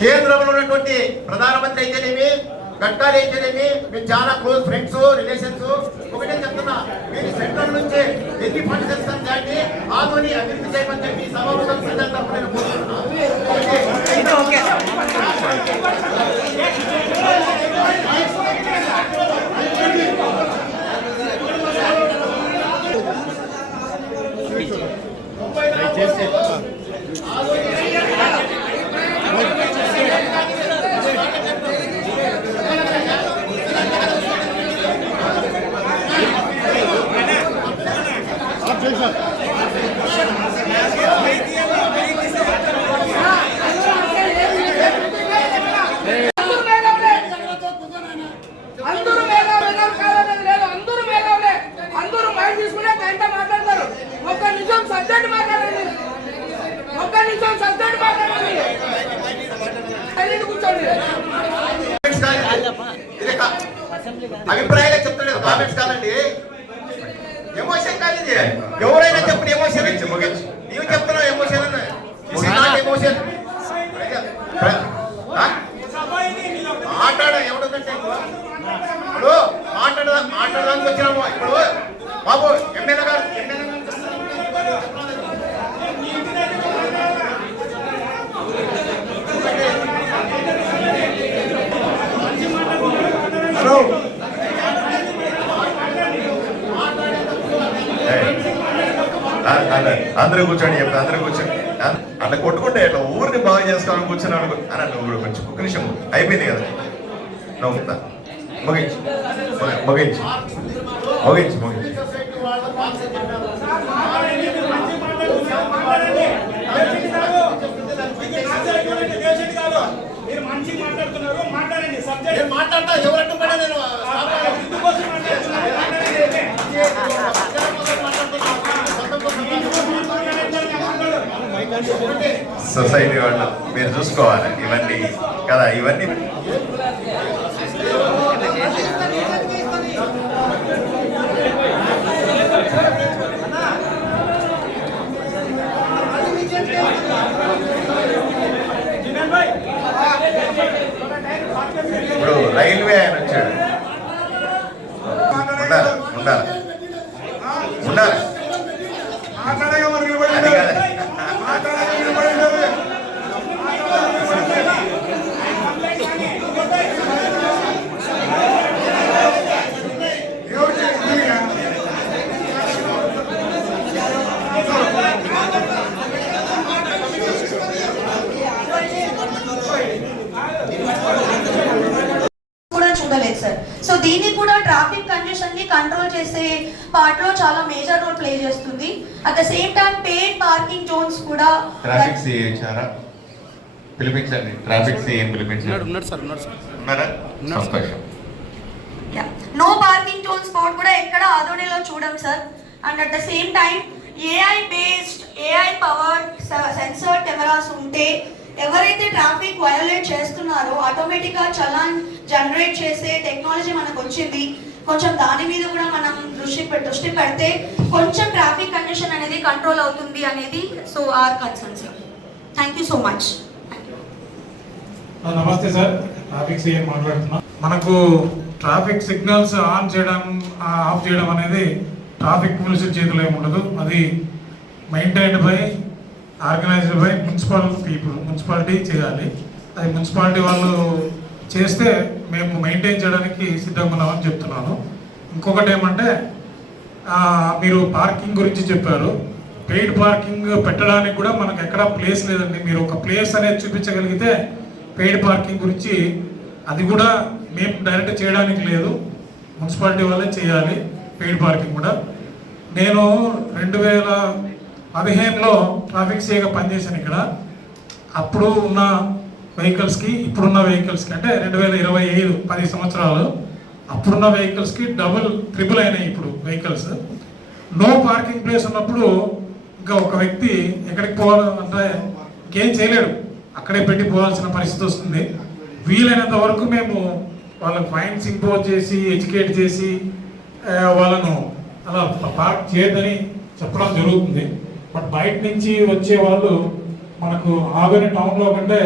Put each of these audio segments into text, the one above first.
కేంద్రంలో ఉన్నటువంటి ప్రధానమంత్రి అయితేనేమి గడ్కారీ అయితేనేమి మేము చాలా క్లోజ్ ఫ్రెండ్స్ రిలేషన్స్ ఒకటే చెప్తున్నా మీరు సెంట్రల్ నుంచి ఎన్ని ఫండ్స్ తెస్తాను దాన్ని ఆధుని అభివృద్ధి చేయమని చెప్పి సభాముఖం నేను కోరుతున్నాను. ఒకటి. అందరూ మేధావులే అందరూ మేధావు మేధావు కాదనేది లేదు అందరూ మేధావులే అందరూ మైండ్ తీసుకునే గంట మాట్లాడతారు ఒక్క నిమిషం సబ్జెక్ట్ మాట్లాడండి ఒక్క నిమిషం సబ్జెక్ట్ మాట్లాడండి సైలెంట్ కూర్చోండి కామెంట్స్ కాదు. ఇది కా- అభిప్రాయాలే చెప్తలేదు కామెంట్స్ కాదండి ఎమోషన్ కాదు ఇది ఎవరైనా చెప్పిన ఎమోషన్ నీవు చెప్తున్నావు ఎమోషన్ ఎమోషన్ మాట్లాడ ఎవడంటే ఇప్పుడు మాట్లాడదా మాట్లాడడానికి వచ్చినాము ఇప్పుడు బాబు ఎమ్మెల్యే గారు ఎమ్మెల్యే గారు హలో అందరూ కూర్చోండి చెప్తా అందరూ కూర్చోండి. అట్లా కొట్టుకుంటే ఇట్లా ఊరిని బాగా చేసుకోవాలని కూర్చున్నాను అనుకో. అని నువ్వు కూడా కొంచెం ఒక్క నిమిషం అయిపోయింది కదా? నువ్వు ముక్తా ముగించు ముగి- ముగించు. ముగించు ముగించు. మీరు మంచి మాట్లాడుతున్నారు. మాట్లాడండి. సబ్జెక్ట్. మాట్లాడతా. ఎవరంటూ పడే నేను సొసైటీ వాళ్ళు మీరు చూసుకోవాలి ఇవన్నీ కదా ఇవన్నీ జినల్ భాయ్ ఇప్పుడు రైల్వే ఆయన వచ్చాడు ఉండాలి ఉండాలి ఉండాలి అది కాదు కూడా చూడలేదు సార్ సో దీన్ని కూడా ట్రాఫిక్ కండిషన్ని కంట్రోల్ చేసే పార్ట్లో చాలా మేజర్ రోల్ ప్లే చేస్తుంది at the same time paid parking zones కూడా ఇచ్చారా పిలిపించండి. ట్రాఫిక్ పిలిపించండి. ఉన్నాడు సార్ ఉన్నాడు సార్. ఉన్నారా? సంతోషం. నో పార్కింగ్ జోన్ స్పాట్ కూడా ఎక్కడ ఆదోనిలో చూడం sir. And at the same time AI based AI powered sensor cameras ఉంటే ఎవరైతే ట్రాఫిక్ వయోలేట్ చేస్తున్నారో ఆటోమేటిక్గా చలాన్ జనరేట్ చేసే టెక్నాలజీ మనకు వచ్చింది. కొంచెం దాని మీద కూడా మనం దృష్టి దృష్టి పెడితే కొంచెం ట్రాఫిక్ కండిషన్ అనేది కంట్రోల్ అవుతుంది అనేది so our concern sir thank you so much నమస్తే సార్. ట్రాఫిక్ సీఎం మాట్లాడుతున్నా. మనకు ట్రాఫిక్ సిగ్నల్స్ ఆన్ చేయడం ఆఫ్ చేయడం అనేది ట్రాఫిక్ పోలీసు చేతిలో ఉండదు. అది maintained by organised by municipal people municipality చేయాలి. అది మున్సిపాలిటీ వాళ్ళు చేస్తే మేము మెయింటైన్ చేయడానికి సిద్ధంగా ఉన్నామని చెప్తున్నాను. ఇంకొకటి ఏమంటే మీరు పార్కింగ్ గురించి చెప్పారు. పెయిడ్ పార్కింగ్ పెట్టడానికి కూడా మనకు ఎక్కడ ప్లేస్ లేదండి. మీరు ఒక ప్లేస్ అనేది చూపించగలిగితే పెయిడ్ పార్కింగ్ గురించి అది కూడా మేము డైరెక్ట్ చేయడానికి లేదు. మున్సిపాలిటీ వాళ్ళే చేయాలి పెయిడ్ పార్కింగ్ కూడా. నేను రెండు వేల పదిహేనులో ట్రాఫిక్ సీగా పనిచేశాను ఇక్కడ. అప్పుడు ఉన్న వెహికల్స్కి ఇప్పుడున్న వెహికల్స్కి అంటే రెండు వేల ఇరవై ఐదు పది సంవత్సరాలు. అప్పుడున్న వెహికల్స్కి డబుల్ ట్రిపుల్ అయినాయి ఇప్పుడు వెహికల్స్ నో పార్కింగ్ ప్లేస్ ఉన్నప్పుడు ఇంకా ఒక వ్యక్తి ఎక్కడికి పోవాలంటే ఇంకేం చేయలేడు అక్కడే పెట్టి పోవాల్సిన పరిస్థితి వస్తుంది. వీలైనంత వరకు మేము వాళ్ళకి ఫైన్స్ ఇంపోజ్ చేసి ఎడ్యుకేట్ చేసి వాళ్ళను అలా పార్క్ చేయొద్దని చెప్పడం జరుగుతుంది. బట్ బయట నుంచి వచ్చే వాళ్ళు మనకు ఆదరణ టౌన్లో కంటే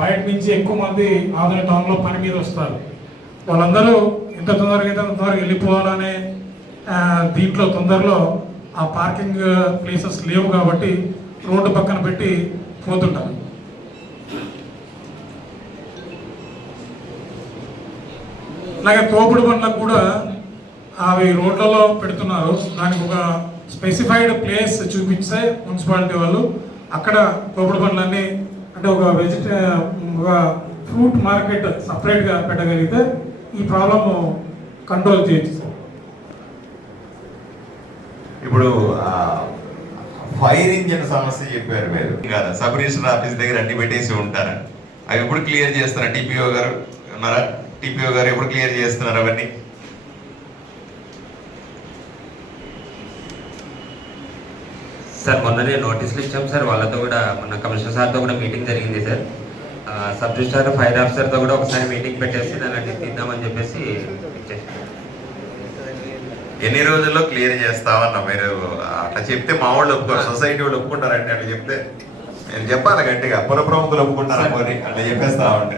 బయట నుంచి ఎక్కువ మంది ఆధునిక టౌన్లో పని మీద వస్తారు. వాళ్ళందరూ ఎంత తొందరగా అయితే అంత తొందరగా వెళ్ళిపోవాలనే దీంట్లో తొందరలో ఆ పార్కింగ్ ప్లేసెస్ లేవు కాబట్టి రోడ్డు పక్కన పెట్టి పోతుంటారు. అలాగే తోపుడు బండ్లకు కూడా అవి రోడ్లలో పెడుతున్నారు. దానికి ఒక స్పెసిఫైడ్ ప్లేస్ చూపిస్తే మున్సిపాలిటీ వాళ్ళు అక్కడ తోపుడు బండ్లన్నీ అంటే ఒక వెజిటే ఒక ఫ్రూట్ మార్కెట్ సపరేట్గా పెట్టగలిగితే ఈ ప్రాబ్లమ్ కంట్రోల్ చేయొచ్చు సార్. ఇప్పుడు ఫైర్ ఇంజిన్ సమస్య చెప్పారు మీరు. కాదా సబ్ రిజిస్టర్ ఆఫీస్ దగ్గర అన్ని పెట్టేసి ఉంటారా. అవి ఎప్పుడు క్లియర్ చేస్తారా టీపీఓ గారు ఉన్నారా? టీపీఓ గారు ఎప్పుడు క్లియర్ చేస్తున్నారు అవన్నీ? సార్ మొన్ననే నోటీసులు ఇచ్చాం సార్. వాళ్ళతో కూడా మొన్న కమిషనర్ సార్తో కూడా మీటింగ్ జరిగింది సార్. సబ్ రిజిస్టార్ ఫైర్ ఆఫీసర్తో కూడా ఒకసారి మీటింగ్ పెట్టేసి దాన్ని తీద్దామని చెప్పేసి ఇచ్చేసాం. ఎన్ని రోజుల్లో క్లియర్ చేస్తామన్న మీరు అట్లా చెప్తే మా వాళ్ళు ఒప్పుకోరు సొసైటీ వాళ్ళు ఒప్పుకుంటారంటే అట్లా చెప్తే. నేను చెప్పాలి గట్టిగా పుర ప్రముఖులు ఒప్పుకుంటారా మరి అట్లా చెప్పేస్తా ఉంటే.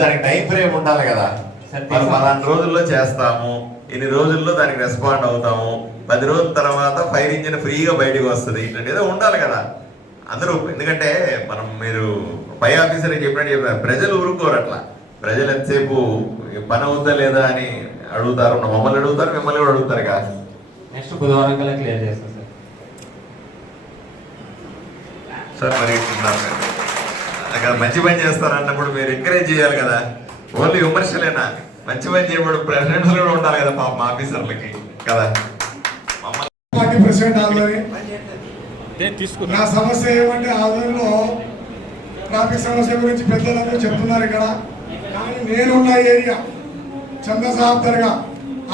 దానికి టైం ఫ్రేమ్ ఉండాలి కదా. మరి పలానా రోజుల్లో చేస్తాము ఇన్ని రోజుల్లో దానికి రెస్పాండ్ అవుతాము పది రోజుల తర్వాత ఫైర్ ఇంజిన్ ఫ్రీగా బయటకు వస్తుంది ఇట్లాంటి ఏదో ఉండాలి కదా. అందరూ ఎందుకంటే మనం మీరు పై ఆఫీసర్ చెప్పినట్టు చెప్పారు ప్రజలు ఊరుకోరు అట్లా. ప్రజలు ఎంతసేపు పని అవుతుందా లేదా అని అడుగుతారు మమ్మల్ని అడుగుతారు మిమ్మల్ని కూడా అడుగుతారు కదా నెక్స్ట్ బుధవారం కల్లా క్లియర్ చేస్తాం సార్ సార్ మరి. అక్కడ మంచి పని చేస్తారన్నప్పుడు మీరు ఎంకరేజ్ చేయాలి కదా. ఓన్లీ విమర్శలేనా? మంచి పని చేయబడు ప్రెసిడెంట్స్ కూడా ఉండాలి కదా పాపం ఆఫీసర్లకి కదా. పార్టీ ప్రెసిడెంట్ ఆధ్వర్యం. నా సమస్య ఏమంటే ఆధ్వర్యంలో ట్రాఫిక్ సమస్య గురించి పెద్దలందరూ చెప్తున్నారు ఇక్కడ. కానీ నేనున్న ఏరియా చంద్రసాబ్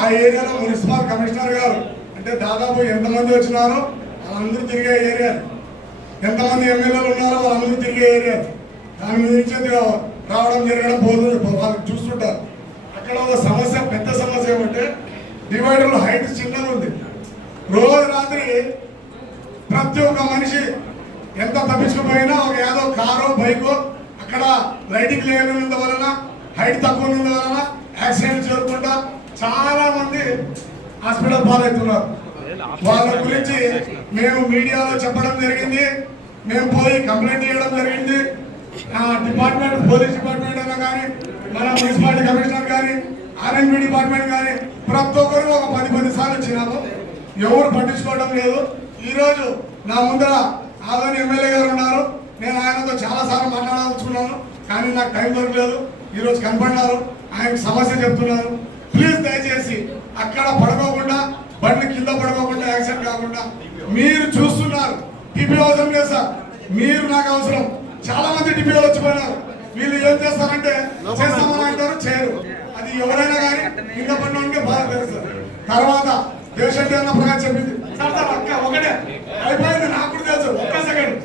ఆ ఏరియాలో మున్సిపల్ కమిషనర్ గారు అంటే దాదాపు ఎంతమంది వచ్చినారో వాళ్ళందరూ తిరిగే ఏరియా ఎంతమంది ఎమ్మెల్యేలు ఉన్నారో వాళ్ళందరూ తిరిగే ఏరియా దాని గురించి రావడం జరగడం పోతుంది వాళ్ళు చూస్తుంటారు. అక్కడ ఒక సమస్య పెద్ద సమస్య ఏమంటే డివైడర్ హైట్ చిన్నది ఉంది. రోజు రాత్రి ప్రతి ఒక్క మనిషి ఎంత తప్పించుకుపోయినా ఒక ఏదో కారో బైకో అక్కడ లైటింగ్ లేనందు వలన హైట్ తక్కువ ఉన్నందు వలన యాక్సిడెంట్ జరుగుకుంటా చాలా మంది హాస్పిటల్ పాలవుతున్నారు. వాళ్ళ గురించి మేము మీడియాలో చెప్పడం జరిగింది. మేము పోయి కంప్లైంట్ చేయడం జరిగింది. డిపార్ట్మెంట్ పోలీస్ డిపార్ట్మెంట్ అయినా కానీ మన మున్సిపాలిటీ కమిషనర్ కానీ ఆర్ఎన్బి డిపార్ట్మెంట్ కానీ ప్రతి ఒక్కరు ఒక పది పది సార్లు వచ్చినాము. ఎవరు పట్టించుకోవడం లేదు. ఈ రోజు నా ముందర ఆదోని ఎమ్మెల్యే గారు ఉన్నారు. నేను ఆయనతో చాలా సార్లు కానీ నాకు టైం దొరకలేదు. ఈరోజు కనపడినారు ఆయనకు సమస్య చెప్తున్నారు. ప్లీజ్ దయచేసి అక్కడ పడుకోకుండా బండి కింద పడుకోకుండా యాక్సిడెంట్ కాకుండా మీరు చూస్తున్నారు. టిపి అవసరం లేదు సార్. మీరు నాకు అవసరం. చాలా మంది టిపిఓలు వచ్చిపోయినారు. వీళ్ళు ఏం చేస్తారంటే చేస్తామని అంటారు చేయరు. అది ఎవరైనా కానీ కింద పడినోడికే బాగా తెలుసు తర్వాత దేశం అన్నప్పుడు కానీ చెప్పింది. సార్ సార్ అక్క ఒకటే. అయిపోయింది నాకు కూడా తెలుసు. ఒక్క సెకండ్.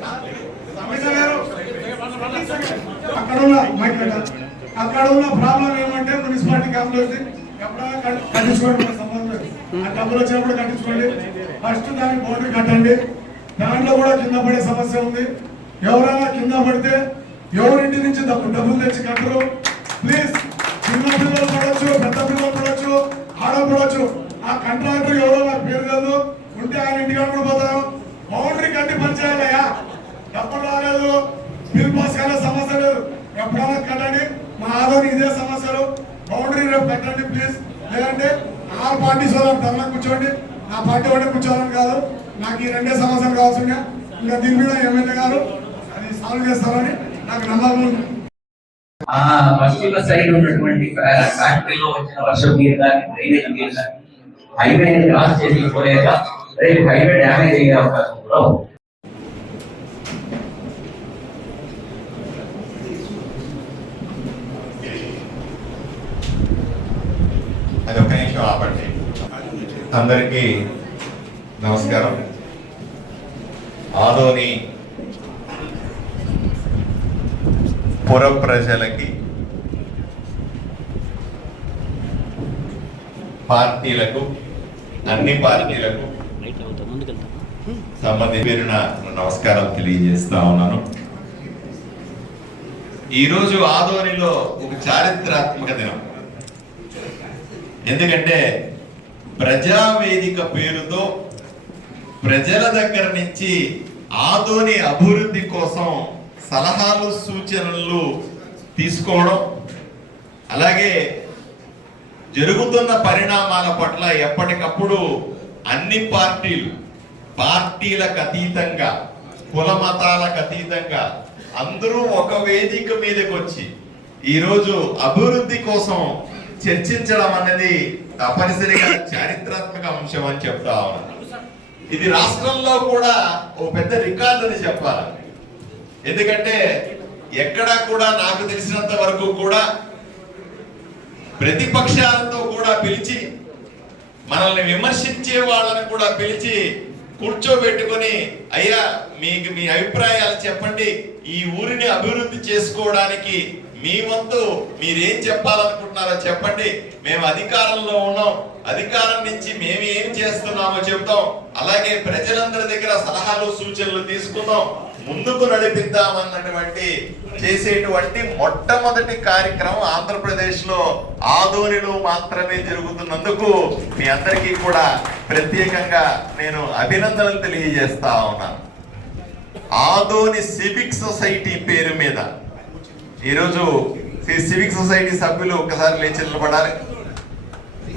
అక్కడ ఉన్న మైక్. అక్కడ ఉన్న ప్రాబ్లం ఏమంటే మున్సిపాలిటీ కాంప్లెక్స్ ఎప్పుడైనా కట్టించుకోండి సంబంధం లేదు. ఆ డబ్బులు వచ్చినప్పుడు కట్టించుకోండి. ఫస్ట్ దానికి బౌండరీ కట్టండి. దాంట్లో కూడా కింద పడే సమస్య ఉంది. ఎవరైనా కింద పడితే ఎవరింటి నుంచి డబ్బు డబ్బులు తెచ్చి కట్టరు. ప్లీజ్ చిన్న పిల్లలు పడవచ్చు పెద్ద పిల్లలు పడవచ్చు ఆడపడవచ్చు ఆ కంట్రాక్టర్ ఎవరో నాకు పేరు లేదు ఉంటే ఆయన ఇంటికి కూడా పోతాను బౌండరీ కట్టి పనిచేయాలయ్యా డబ్బులు రాలేదు. బిల్ పాస్ కాలే సమస్య లేదు. ఎప్పుడైనా కట్టండి. మా ఆదోని ఇదే సమస్యలు బౌండరీ పెట్టండి ప్లీజ్. లేదంటే ఆల్ పార్టీస్ వాళ్ళని ధర్నా కూర్చోండి. నా పార్టీ వాడే కూర్చోవాలని కాదు. నాకు ఈ రెండే సమస్యలు కావాల్సిందే ఇంకా దీని మీద ఎమ్మెల్యే గారు అది సాల్వ్ చేస్తారని నాకు నమ్మకం ఉంది. ఆ పశ్చిమ సైడ్ ఉన్నటువంటి ఫ్యాక్టరీలో వచ్చిన వర్షం నీరు కానీ డ్రైనేజ్ నీరు కానీ హైవే క్రాస్ చేసి పోలేక రేపు హైవే డ్యామేజ్ అయ్యే అవకాశం కూడా ఉంది. కాబట్టి నిమిషం ఆపండి అందరికీ నమస్కారం. ఆదోని పుర ప్రజలకి పార్టీలకు అన్ని పార్టీలకు సంబంధించిన నమస్కారం తెలియజేస్తా ఉన్నాను. ఈరోజు ఆదోనిలో ఒక చారిత్రాత్మక దినం. ఎందుకంటే ప్రజావేదిక పేరుతో ప్రజల దగ్గర నుంచి ఆదోని అభివృద్ధి కోసం సలహాలు సూచనలు తీసుకోవడం అలాగే జరుగుతున్న పరిణామాల పట్ల ఎప్పటికప్పుడు అన్ని పార్టీలు పార్టీలకు అతీతంగా కుల మతాలకు అతీతంగా అందరూ ఒక వేదిక మీదకి వచ్చి ఈరోజు అభివృద్ధి కోసం చర్చించడం అనేది తప్పనిసరిగా చారిత్రాత్మక అంశం అని చెప్తా ఉన్నాను ఇది రాష్ట్రంలో కూడా ఓ పెద్ద రికార్డు అని చెప్పాలి. ఎందుకంటే ఎక్కడా కూడా నాకు తెలిసినంత వరకు కూడా ప్రతిపక్షాలతో కూడా పిలిచి మనల్ని విమర్శించే వాళ్ళని కూడా పిలిచి కూర్చోబెట్టుకొని అయ్యా మీకు మీ అభిప్రాయాలు చెప్పండి ఈ ఊరిని అభివృద్ధి చేసుకోవడానికి మీ వంతు మీరేం చెప్పాలనుకుంటున్నారో చెప్పండి. మేము అధికారంలో ఉన్నాం. అధికారం నుంచి మేము ఏం చేస్తున్నామో చెప్తాం. అలాగే ప్రజలందరి దగ్గర సలహాలు సూచనలు తీసుకుందాం. ముందుకు నడిపిద్దామన్నటువంటి చేసేటువంటి మొట్టమొదటి కార్యక్రమం ఆంధ్రప్రదేశ్లో ఆదోనిలో మాత్రమే జరుగుతున్నందుకు మీ అందరికీ కూడా ప్రత్యేకంగా నేను అభినందనలు తెలియజేస్తా ఉన్నాను. ఆదోని సివిక్ సొసైటీ పేరు మీద ఈరోజు శ్రీ సివిక్ సొసైటీ సభ్యులు ఒకసారి లేచి నిలబడాలి.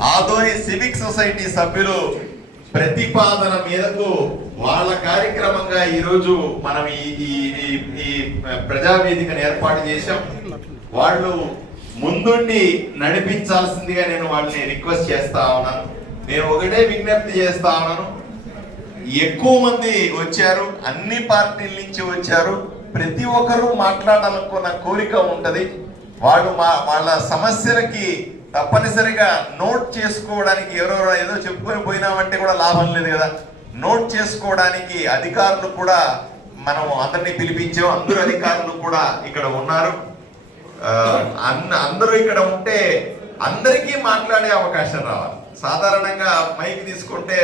ఆదోని సివిక్ సొసైటీ సభ్యులు ప్రతిపాదన మేరకు వాళ్ళ కార్యక్రమంగా ఈరోజు మనం ఈ ఈ- ఈ- ఈ ప్రజావేదికను ఏర్పాటు చేశాం. వాళ్ళు ముందుండి నడిపించాల్సిందిగా నేను వాళ్ళని రిక్వెస్ట్ చేస్తా ఉన్నాను. నేను ఒకటే విజ్ఞప్తి చేస్తా ఉన్నాను. ఎక్కువ మంది వచ్చారు అన్ని పార్టీల నుంచి వచ్చారు. ప్రతి ఒక్కరూ మాట్లాడాలనుకున్న కోరిక ఉంటుంది. వాళ్ళు మా వాళ్ళ సమస్యలకి తప్పనిసరిగా నోట్ చేసుకోవడానికి ఎవరెవరో ఏదో చెప్పుకొని పోయినామంటే కూడా లాభం లేదు కదా. నోట్ చేసుకోవడానికి అధికారులు కూడా మనం అందరినీ పిలిపించాం. అందరు అధికారులు కూడా ఇక్కడ ఉన్నారు. అన్న అందరూ ఇక్కడ ఉంటే అందరికీ మాట్లాడే అవకాశం రావాలి. సాధారణంగా మైక్ తీసుకుంటే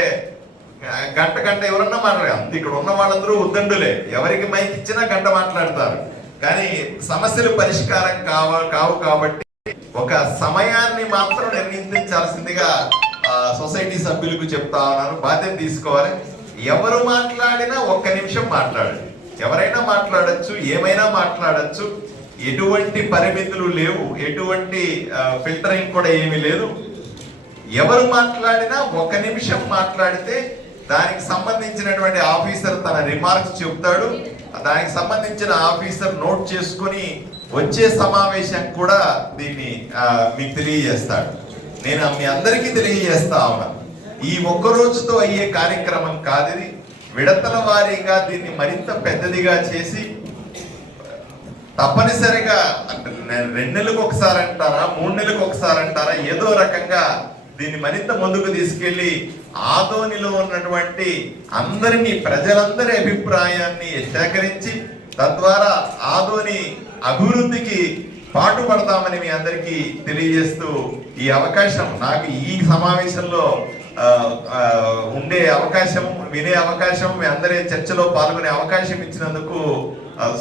గంట గంట ఎవరన్నా మాట్లాడారు. ఇక్కడ ఉన్న వాళ్ళందరూ ఉద్దండులే ఎవరికి మైక్ ఇచ్చినా గంట మాట్లాడతారు. కానీ సమస్యలు పరిష్కారం కావ కావు కాబట్టి ఒక సమయాన్ని మాత్రం నిర్ణయించాల్సిందిగా సొసైటీ సభ్యులకు చెప్తా ఉన్నాను. బాధ్యత తీసుకోవాలి. ఎవరు మాట్లాడినా ఒక్క నిమిషం మాట్లాడండి. ఎవరైనా మాట్లాడొచ్చు ఏమైనా మాట్లాడొచ్చు. ఎటువంటి పరిమితులు లేవు. ఎటువంటి ఫిల్టరింగ్ కూడా ఏమీ లేదు. ఎవరు మాట్లాడినా ఒక నిమిషం మాట్లాడితే దానికి సంబంధించినటువంటి ఆఫీసర్ తన రిమార్క్స్ చెప్తాడు. దానికి సంబంధించిన ఆఫీసర్ నోట్ చేసుకుని వచ్చే సమావేశం కూడా దీన్ని మీకు తెలియజేస్తాడు. నేను మీ అందరికీ తెలియజేస్తా ఉన్నాను ఈ ఒక్క రోజుతో అయ్యే కార్యక్రమం కాదు ఇది. విడతల వారీగా దీన్ని మరింత పెద్దదిగా చేసి తప్పనిసరిగా అంటే రెండు నెలలకు ఒకసారి అంటారా మూడు నెలలకు ఒకసారి అంటారా ఏదో రకంగా దీన్ని మరింత ముందుకు తీసుకెళ్ళి ఆదోనిలో ఉన్నటువంటి అందరినీ ప్రజలందరి అభిప్రాయాన్ని సేకరించి తద్వారా ఆదోని అభివృద్ధికి పాటుపడతామని మీ అందరికీ తెలియజేస్తూ ఈ అవకాశం నాకు ఈ సమావేశంలో ఉండే అవకాశం వినే అవకాశం మీ అందరి చర్చలో పాల్గొనే అవకాశం ఇచ్చినందుకు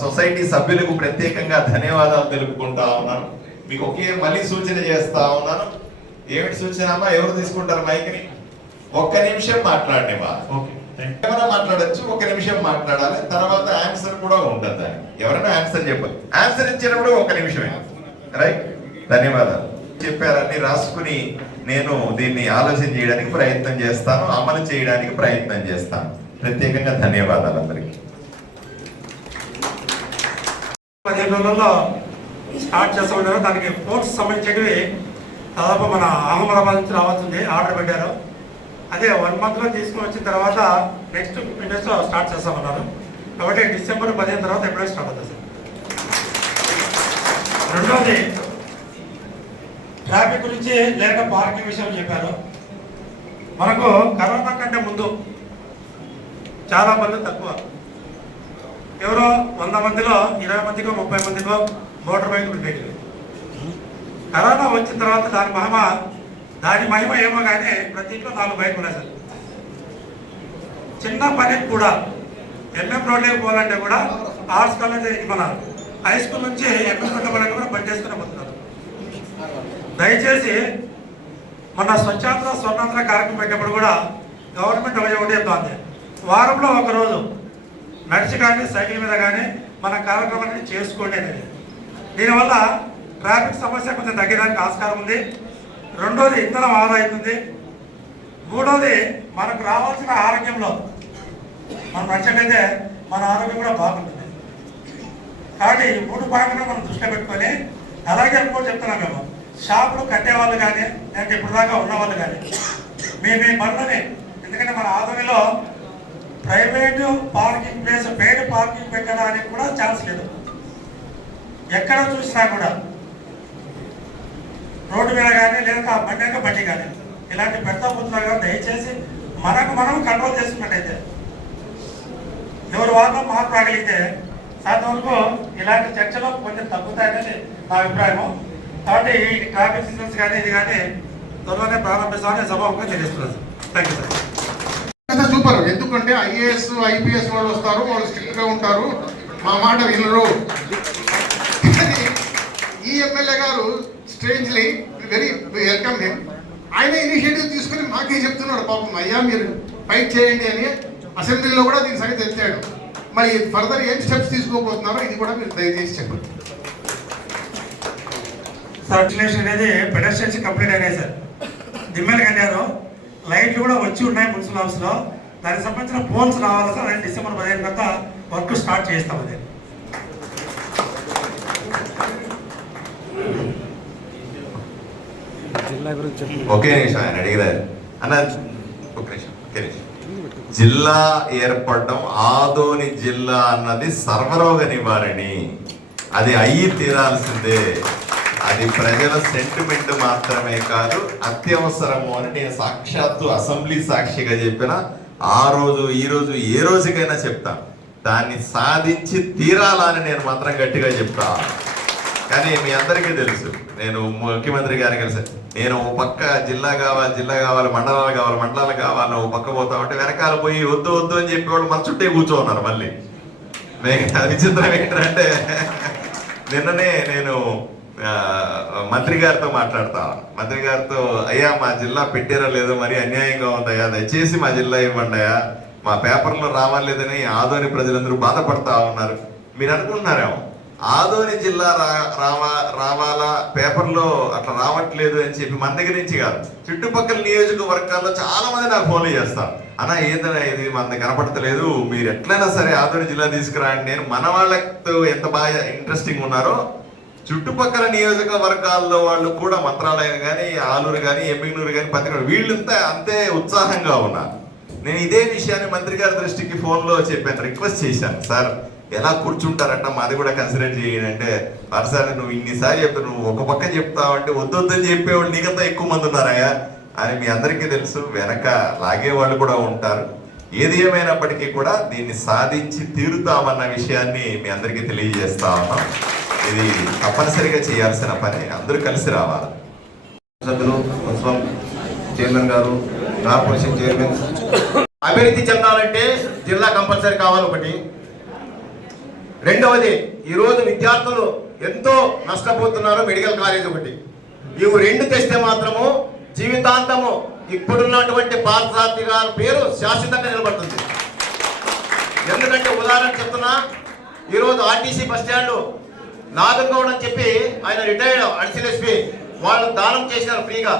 సొసైటీ సభ్యులకు ప్రత్యేకంగా ధన్యవాదాలు తెలుపుకుంటా ఉన్నాను. మీకు ఒకే మళ్ళీ సూచన చేస్తా ఉన్నాను. ఏమిటి సూచన అమ్మా? ఎవరు తీసుకుంటారు మైక్ని? ఒక్క నిమిషం మాట్లాడండి బా ఎవరైనా మాట్లాడొచ్చు? ఒక నిమిషం మాట్లాడాలి. తర్వాత ఆన్సర్ కూడా ఉంటుంది దానికి. ఎవరైనా ఆన్సర్ చెప్పాలి ఆన్సర్ ఇచ్చినప్పుడు ఒక నిమిషమే. రైట్? ధన్యవాదాలు. చెప్పారని రాసుకుని నేను దీన్ని ఆలోచన చేయడానికి ప్రయత్నం చేస్తాను అమలు చేయడానికి ప్రయత్నం చేస్తాను. ప్రత్యేకంగా ధన్యవాదాలు అందరికీ. పదిహేను రోజుల్లో స్టార్ట్ చేస్తామన్నారు దానికి ఫోర్స్ సంబంధించినవి దాదాపు మన అహ్మదాబాద్ నుంచి రావాల్సింది ఆర్డర్ పెట్టారు. అదే వన్ మంత్లో తీసుకుని వచ్చిన తర్వాత నెక్స్ట్ డేస్లో స్టార్ట్ చేస్తామన్నారు. కాబట్టి డిసెంబర్ పదిహేను తర్వాత ఎప్పుడైనా స్టార్ట్ అవుతుంది సార్. రెండవది ట్రాఫిక్ గురించి లేక పార్కింగ్ విషయం చెప్పారు. మనకు కరోనా కంటే ముందు చాలా మంది తక్కువ. ఎవరో వంద మందిలో ఇరవై మందికో ముప్పై మందికో మోటార్ బైక్ ఉండేవి కరోనా వచ్చిన తర్వాత దాని మహమ దాని మహిమ ఏమో కానీ ప్రతి ఇంట్లో నాలుగు బైకులు ఉన్నాయి సార్. చిన్న పనికి కూడా ఎంఎం రోడ్లోకి పోవాలంటే కూడా ఆర్ట్స్ కాలేజ్ మన హై స్కూల్ నుంచి ఎక్కడ పెట్టబడి కూడా పనిచేసుకుని పోతున్నారు దయచేసి మన స్వచ్ఛాంధ్ర స్వర్ణాంధ్ర కార్యక్రమం పెట్టినప్పుడు కూడా గవర్నమెంట్ ఒకటి చెప్తోంది. వారంలో ఒకరోజు నడిచి కానీ సైకిల్ మీద కానీ మన కార్యక్రమాన్ని చేసుకోండి అనేది. దీనివల్ల ట్రాఫిక్ సమస్య కొంచెం తగ్గేదానికి ఆస్కారం ఉంది. రెండోది ఇంధనం ఆదా అవుతుంది మూడోది మనకు రావాల్సిన ఆరోగ్యంలో మనం నచ్చినట్లయితే మన ఆరోగ్యం కూడా బాగుంటుంది. కాబట్టి ఈ మూడు భాగంగా మనం దృష్టిలో పెట్టుకొని అలాగే ఇంకోటి చెప్తున్నాం మేము. షాపులు కట్టేవాళ్ళు కానీ లేదంటే ఇప్పుడు దాకా ఉన్నవాళ్ళు కానీ మీ మీ పనులని ఎందుకంటే మన ఆదోనిలో private parking place paid parking పెట్టడానికి కూడా ఛాన్స్ లేదు. ఎక్కడ చూసినా కూడా రోడ్డు మీద కానీ లేదా బండి బండి కానీ ఇలాంటి పెడతా పోతున్నారు కాబట్టి దయచేసి మనకు మనం కంట్రోల్ చేసుకున్నట్టయితే ఎవరు వాదన మార్పు రాగలిగితే సాయంత్రం వరకు ఇలాంటి చర్చలు కొంచెం తగ్గుతాయనేది నా అభిప్రాయం కాబట్టి ఈ ట్రాఫిక్ సిగ్నల్స్ కానీ ఇది కానీ త్వరలోనే ప్రారంభిస్తామని సభాముఖంగా తెలియజేస్తున్నాను. థ్యాంక్ యూ సార్ సూపర్ ఎందుకంటే ఐఏఎస్ ఐపీఎస్ వాళ్ళు వస్తారు వాళ్ళు స్ట్రిక్ట్గా ఉంటారు. మా మాట వినరు. ఈ ఎమ్మెల్యే గారు స్ట్రేంజ్లీ వెరీ వెల్కమ్ హిమ్ ఆయన ఇనిషియేటివ్ తీసుకుని మాకే చెప్తున్నాడు పాపం అయ్యా మీరు ఫైట్ చేయండి అని అసెంబ్లీలో కూడా దీని సంగతి ఎత్తాడు. మరి ఫర్దర్ ఏం స్టెప్స్ తీసుకోబోతున్నారో ఇది కూడా మీరు దయచేసి చెప్పండి. సర్క్యులేషన్ అనేది పెడస్ట్రియన్స్ కంప్లీట్ అయినాయి సార్. దిమ్మెలు కట్టారు. లైట్లు కూడా వచ్చి ఉన్నాయి మున్సిపల్ ఆఫీస్లో దానికి సంబంధించిన పోల్స్ రావాలి సార్? డిసెంబర్ పదిహేను తర్వాత వర్క్ స్టార్ట్ చేస్తాం అది. ఒకే నిమిషం ఆయన అడిగారు అన్న ఒక నిమిషం ఒకే నిమిషం. జిల్లా ఏర్పడడం ఆదోని జిల్లా అన్నది సర్వరోగ నివారణి. అది అయ్యి తీరాల్సిందే. అది ప్రజల సెంటిమెంట్ మాత్రమే కాదు అత్యవసరము అని నేను సాక్షాత్తు అసెంబ్లీ సాక్షిగా చెప్పిన ఆ రోజు ఈ రోజు ఏ రోజుకైనా చెప్తా దాన్ని సాధించి తీరాలని నేను మాత్రం గట్టిగా చెప్తా. కానీ మీ అందరికీ తెలుసు నేను ముఖ్యమంత్రి గారు కలిసి నేను ఓ పక్క జిల్లా కావాలి జిల్లా కావాలి మండలాలు కావాలి మండలాలు కావాలి ఓ పక్క పోతా ఉంటే వెనకాల పోయి వద్దు వద్దు అని చెప్పేవాళ్ళు మన చుట్టే కూర్చోన్నారు మళ్ళీ. నేను విచిత్రం ఏంటంటే నిన్ననే నేను మంత్రి గారితో మాట్లాడతా. మంత్రి గారితో అయ్యా మా జిల్లా పెట్టారా లేదో మరి అన్యాయంగా ఉందయ్యా దయచేసి మా జిల్లా ఇవ్వండి అయ్యా. మా పేపర్లో రావాలేదని ఆదోని ప్రజలందరూ బాధపడతా ఉన్నారు. మీరు అనుకుంటున్నారేమో. ఆదోని జిల్లా రా రావా రావాలా పేపర్లో అట్లా రావట్లేదు అని చెప్పి మన దగ్గర నుంచి కాదు. చుట్టుపక్కల నియోజకవర్గాల్లో చాలా మంది నాకు ఫోన్లు చేస్తారు అన్న ఏందన్నా ఇది? మన కనపడతలేదు. మీరు ఎట్లయినా సరే ఆదోని జిల్లా తీసుకురండి. నేను మన వాళ్ళతో ఎంత బాగా ఇంట్రెస్టింగ్ ఉన్నారో చుట్టుపక్కల నియోజకవర్గాల్లో వాళ్ళు కూడా మంత్రాలయం కానీ ఆలూరు కానీ ఎమ్మిగనూరు కానీ పత్రిక వీళ్ళంతా అంతే ఉత్సాహంగా ఉన్నారు. నేను ఇదే విషయాన్ని మంత్రి గారి దృష్టికి ఫోన్లో చెప్పాను రిక్వెస్ట్ చేశాను. సార్ ఎలా కూర్చుంటారంట మాది కూడా కన్సిడర్ చేయండి అంటే నువ్వు ఇన్నిసార్లు చెప్తా నువ్వు ఒక పక్క చెప్తావంటే వద్దొద్దని చెప్పేవాళ్ళు నీకంతా ఎక్కువ మంది ఉన్నారయ్యా అని మీ అందరికీ తెలుసు వెనక లాగే వాళ్ళు కూడా ఉంటారు. ఏది ఏమైనప్పటికీ కూడా దీన్ని సాధించి తీరుతామన్న విషయాన్ని మీ అందరికీ తెలియజేస్తా ఉన్నాం. ఇది తప్పనిసరిగా చేయాల్సిన పని. అందరూ కలిసి రావాలి. సభ్యులు ఉత్సవం చైర్మన్ గారు కార్పొరేషన్ చైర్మన్. అభివృద్ధి చెందాలంటే జిల్లా కంపల్సరీ కావాలి ఒకటి. రెండవది ఈరోజు విద్యార్థులు ఎంతో నష్టపోతున్నారు మెడికల్ కాలేజ్ ఒకటి. ఇవి రెండు తెస్తే మాత్రము జీవితాంతము ఇప్పుడున్నటువంటి పార్థసారథి గారి పేరు శాశ్వతంగా నిలబడుతుంది. ఎందుకంటే ఉదాహరణ చెప్తున్నా ఈరోజు ఆర్టీసీ బస్ స్టాండ్ నాగంగౌడ్ అని చెప్పి ఆయన రిటైర్డ్ అడిషనల్ ఎస్పీ వాళ్ళు దానం చేసినారు ఫ్రీగా.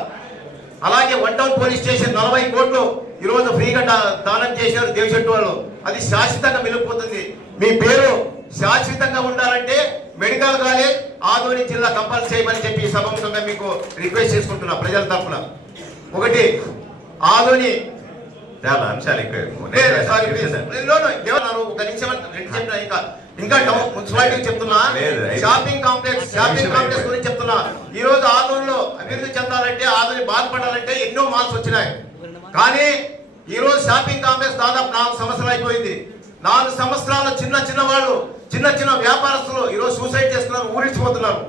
అలాగే వన్ టౌన్ పోలీస్ స్టేషన్ నలభై కోట్లు ఈరోజు ఫ్రీగా దానం చేశారు దేవశెట్టి వాళ్ళు అది శాశ్వతంగా మిగిలిపోతుంది. మీ పేరు శాశ్వతంగా ఉండాలంటే మెడికల్ కాలేజ్ ఆదోని జిల్లా కంపల్సరీ చేయమని చెప్పి సభముఖంగా మీకు రిక్వెస్ట్ చేసుకుంటున్నా ప్రజల తరఫున ఒకటి ఆదోని చాలా అంశాలు? ఒక నిమిషం రెండు చెప్పినా ఇంకా ఇంకా మున్సిపాలిటీ చెప్తున్నా. Shopping complex shopping complex. గురించి చెప్తున్నా ఈ రోజు ఆదోళనలో అభివృద్ధి చెందాలంటే ఆదోని బాధపడాలంటే ఎన్నో మాల్స్ వచ్చినాయి కానీ ఈ రోజు షాపింగ్ కాంప్లెక్స్ దాదాపు నాలుగు సంవత్సరాలు అయిపోయింది నాలుగు సంవత్సరాల చిన్న చిన్న వాళ్ళు చిన్న చిన్న వ్యాపారస్తులు ఈ రోజు సూసైడ్ చేస్తున్నారు ఊరించిపోతున్నారు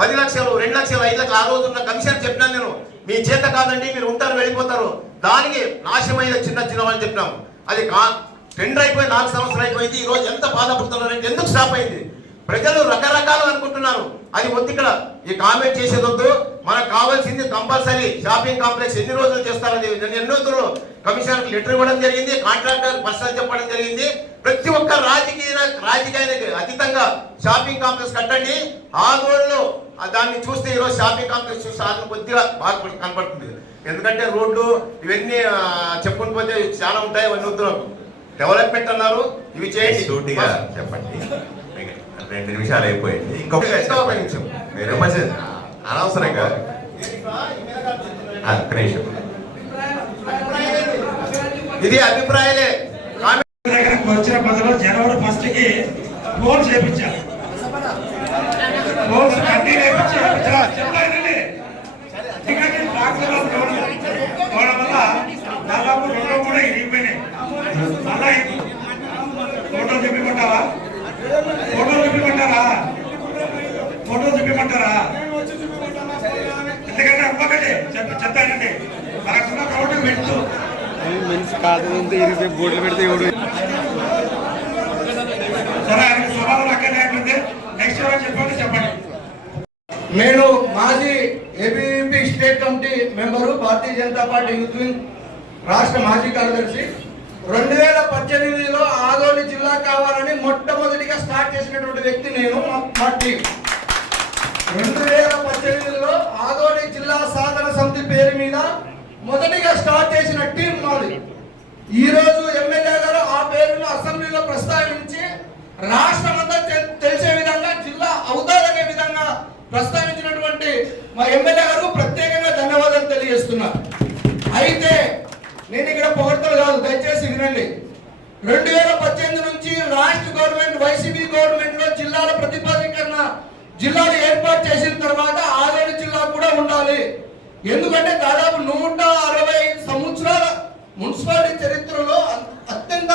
పది లక్షలు రెండు లక్షలు ఐదు లక్షలు ఆ రోజు ఉన్న కమిషన్ చెప్పినాను నేను. మీ చేత కాదండి మీరు ఉంటారు వెళ్ళిపోతారు. దానికి నాశమైన చిన్న చిన్న వాళ్ళు చెప్పినాం. అది కా టెండర్ అయిపోయి నాలుగు సంవత్సరాలు అయిపోయింది. ఈరోజు ఎంత బాధపడుతున్నారంటే ఎందుకు స్టాప్ అయింది? ప్రజలు రకరకాలు అనుకుంటున్నారు. అది వద్దు ఇక్కడ. ఈ కామెంట్ చేసేది వద్దు. మనకు కావాల్సింది కంపల్సరీ షాపింగ్ కాంప్లెక్స్ ఎన్ని రోజులు చేస్తారని నేను ఎన్నో కమిషనర్ లెటర్ ఇవ్వడం జరిగింది కాంట్రాక్టర్ పర్సనల్ చెప్పడం జరిగింది. ప్రతి ఒక్క రాజకీయ రాజకీయానికి అతీతంగా షాపింగ్ కాంప్లెక్స్ కట్టండి. ఆ ఆ దాన్ని చూస్తే ఈరోజు షాపింగ్ కాంప్లెక్స్ చూస్తే అది కొద్దిగా బాగా కనపడుతుంది. ఎందుకంటే రోడ్లు ఇవన్నీ చెప్పుకొని పోతే చాలా ఉంటాయి అవన్నీ వద్దు. డెవలప్మెంట్ అన్నారు. ఇవి చేయండి. చెప్పండి. రెండు నిమిషాలు అయిపోయింది ఇంకొక నిమిషం. మీరు మంచి అనవసరంగా. ఒక్క నిమిషం. ఇది అభిప్రాయాలే. దగ్గరకు వచ్చిన ప్రజలు జనవరి ఫస్ట్కి పోల్స్ చేపించారు కట్టి పోవడం వల్ల దాదాపు రెండు కూడా ఇరిగిపోయినాయి. మళ్ళా ఫోటో చూపిమంటావా ఫోటో చూపిమంటారా ఫోటో చూపిమంటారా ఎందుకంటే అమ్మకండి చెప్ప చెప్తానండి మనకున్న రోడ్డు పెడుతూ నెక్స్ట్ ఎవరు చెప్పండి చెప్పండి. నేను మాజీ ABP state committee member Bharatiya Janata Party youth wing రాష్ట్ర మాజీ కార్యదర్శి. రెండు వేల పద్దెనిమిదిలో ఆదోని జిల్లా కావాలని మొట్టమొదటిగా స్టార్ట్ చేసినటువంటి వ్యక్తి నేను మా- మా టీం రెండు వేల పద్దెనిమిదిలో ఆదోని జిల్లా సాధన సమితి పేరు మీద మొదటిగా స్టార్ట్ చేసిన టీం మాది. ఈ రోజు ఎమ్మెల్యే గారు ఆ పేరును అసెంబ్లీలో ప్రస్తావించి రాష్ట్రం అంతా తెలిసే విధంగా జిల్లా అవుతాదనే విధంగా ప్రస్తావించినటువంటి మా ఎమ్మెల్యే గారు ప్రత్యేకంగా ధన్యవాదాలు తెలియజేస్తున్నా అయితే నేను ఇక్కడ పొగడతలు కాదు దయచేసి వినండి. రెండు వేల పద్దెనిమిది నుంచి రాష్ట్ర గవర్నమెంట్ వైసీపీ గవర్నమెంట్లో జిల్లాల ప్రతిపాదికరణ జిల్లాలు ఏర్పాటు చేసిన తర్వాత ఆదోని జిల్లా కూడా ఉండాలి. ఎందుకంటే దాదాపు నూట మున్సిపాలిటీ చరిత్రలో అత్యంత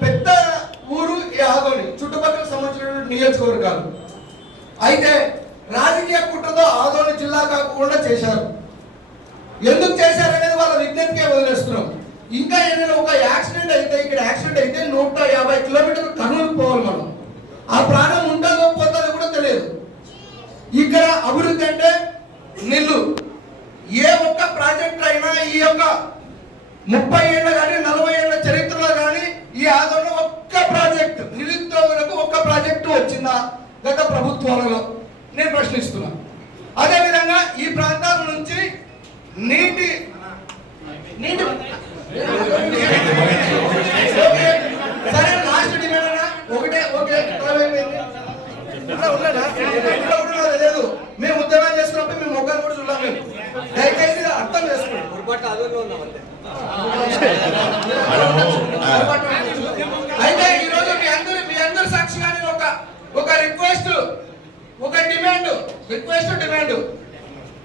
పెద్ద ఊరు ఈ ఆదోని చుట్టుపక్కల సంబంధించినటువంటి నియోజకవర్గాలు. అయితే రాజకీయ కుట్రతో ఆదోని జిల్లా కాకుండా చేశారు. ఎందుకు చేశారనేది వాళ్ళ విజ్ఞప్తికే వదిలేస్తున్నాం. ఇంకా ఏదైనా ఒక యాక్సిడెంట్ అయితే ఇక్కడ యాక్సిడెంట్ అయితే నూట యాభై కిలోమీటర్లు కర్నూలు పోవాలి మనం. ఆ ప్రాణం ఉంటుందో పోతుందో కూడా తెలియదు. ఇక్కడ అభివృద్ధి అంటే నిల్లు ఏ ఒక్క ప్రాజెక్ట్ అయినా ఈ యొక్క ముప్పై ఏళ్ళ కానీ నలభై ఏళ్ళ చరిత్రలో కానీ ఈ ఆదరణ ఒక్క ప్రాజెక్ట్ నిరుద్యోగులకు ఒక్క ప్రాజెక్టు వచ్చిందా గత ప్రభుత్వాలలో? నేను ప్రశ్నిస్తున్నా. అదేవిధంగా ఈ ప్రాంతాల నుంచి నీటి నీటి సరే లాస్ట్ డిమాండ్ ఒకటే ఓకే. లేదు. మేము ఉద్యమం చేస్తున్నప్పుడు మేము మొక్కలు కూడా చూడాలి దయచేసి అర్థం చేసుకోండి. అయితే ఈ రోజు మీ అందరూ మీ అందరు సాక్షిగా ఒక ఒక రిక్వెస్ట్ ఒక డిమాండ్ రిక్వెస్ట్ డిమాండ్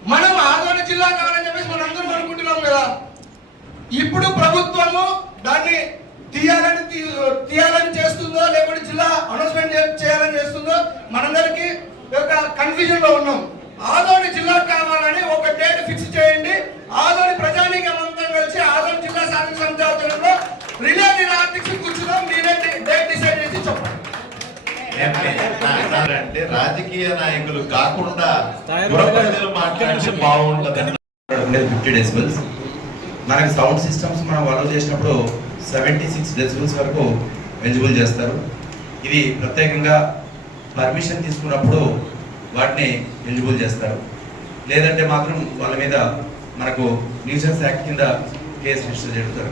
మనం ఆదోని జిల్లా కావాలని చెప్పేసి మనం అందరం అనుకుంటున్నాం కదా. ఇప్పుడు ప్రభుత్వము దాన్ని తీయాలని తీ- తీయాలని చేస్తుందో లేకుంటే జిల్లా అనౌన్స్మెంట్ చేయాలని చేస్తుందో మనందరికీ ఒక కన్ఫ్యూజన్లో ఉన్నాం. ఆదోని జిల్లా కావాలని ఒక డేట్ ఫిక్స్ చేయండి. ఆదోని ప్రజానీకం కలిసి ఆదోని జిల్లా సాధిక ఆధ్వర్యంలో రిలే ఆర్థిక కూర్చున్నాం. మీరే డేట్ డిసైడ్ చేసి చెప్పండి అంటే రాజకీయ నాయకులు కాకుండా పుర ప్రజలు మాట్లాడితే బాగుంటుంది ఫిఫ్టీ డెసిబల్స్. మనకి సౌండ్ సిస్టమ్స్ మనం అలౌ చేసినప్పుడు సెవెంటీ సిక్స్ డెసిబల్స్ వరకు ఎలిజిబుల్ చేస్తారు. ఇది ప్రత్యేకంగా పర్మిషన్ తీసుకున్నప్పుడు వాటిని ఎలిజిబుల్ చేస్తారు. లేదంటే మాత్రం వాళ్ళ మీద మనకు న్యూసెన్స్ యాక్ట్ కింద కేసు రిజిస్టర్ చేస్తారు.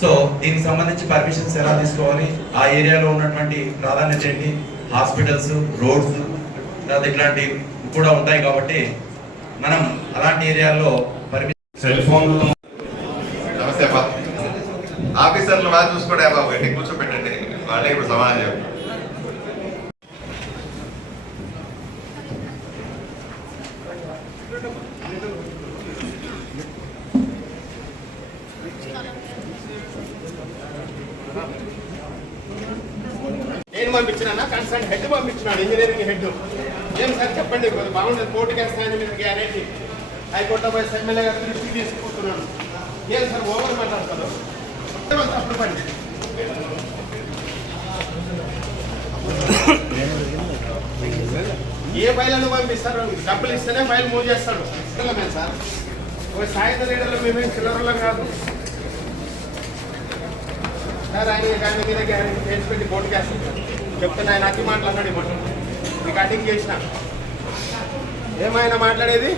సో దీనికి సంబంధించి పర్మిషన్స్ ఎలా తీసుకోవాలి? ఆ ఏరియాలో ఉన్నటువంటి ప్రాధాన్యత ఏంటి? హాస్పిటల్స్ రోడ్స్ తర్వాత ఇట్లాంటివి కూడా ఉంటాయి కాబట్టి మనం అలాంటి ఏరియాల్లో పర్మిషన్ సెల్ ఫోన్ నమస్తే ఆఫీసర్లు బాగా చూసుకోండి బాబు కూర్చోబెట్టండి. వాళ్ళే ఇప్పుడు సమాధానం చెప్పండి. పంపించినా కన్సర్న్ హెడ్ పంపించినాడు ఇంజనీరింగ్ హెడ్. ఏం సార్ చెప్పండి బాగుంటుంది కోర్టుకి వేస్తాయని మీరు గ్యారెంటీ. హైకోర్టు పోయి ఎమ్మెల్యే గారు తీసి తీసుకుంటున్నాను ఏం సార్ ఓవర్ మాట్లాడతారు? అప్పుడు పండి ఏ ఫైల్ అని పంపిస్తారు? డబ్బులు ఇస్తేనే ఫైల్ మూవ్ చేస్తాడు. సార్. ఒక సాయంత్రం లీడర్లు మేమేం చిల్లరలో కాదు. సార్ ఆయన దాని మీద కేసు పెట్టి కోర్టుకేస్తాం చెప్తున్నా ఆయన అతి మాట్లాడినాడు ఈ రికార్డింగ్ చేసిన. ఏమైనా మాట్లాడేది?